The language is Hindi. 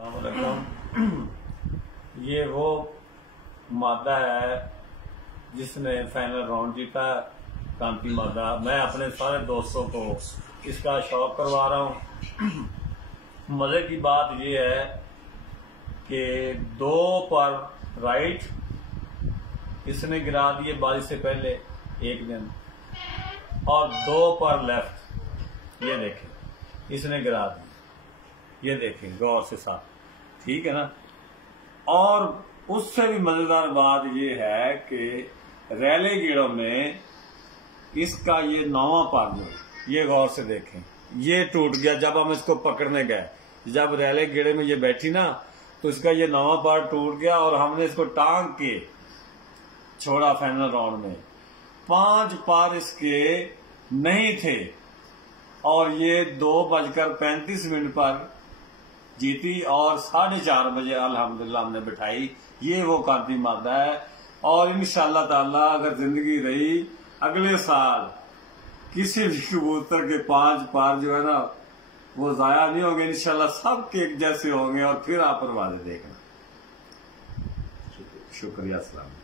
अस्सलामुअलैकुम। ये वो मादा है जिसने फाइनल राउंड जीता, कांति मादा। मैं अपने सारे दोस्तों को इसका शौक करवा रहा हूँ। मज़े की बात ये है कि 2 पर राइट इसने गिरा दिए बारिश से पहले एक दिन, और 2 पर लेफ्ट ये देखें इसने गिरा दिए। ये देखें गौर से साथ, ठीक है ना। और उससे भी मजेदार बात ये है कि रैले कीड़ों में इसका ये 9वां पर जो, ये गौर से देखें, ये टूट गया जब हम इसको पकड़ने गए। जब रैले कीड़े में ये बैठी ना तो इसका ये 9वां पर टूट गया और हमने इसको टांग के छोड़ा फाइनल राउंड में। 5 पर इसके नहीं थे और ये 2:35 पर जीती और 4:30 बजे अल्हम्दुलिल्लाह हमने बिठाई। ये वो कांति मादा है और इंशाअल्लाह ताला अगर जिंदगी रही अगले साल किसी भी कबूतर के 5 पर जो है ना वो जाया नहीं होंगे, इंशाअल्लाह सब के एक जैसे होंगे और फिर आप परवाज़ें देखना। शुक्रिया। अस्सलाम।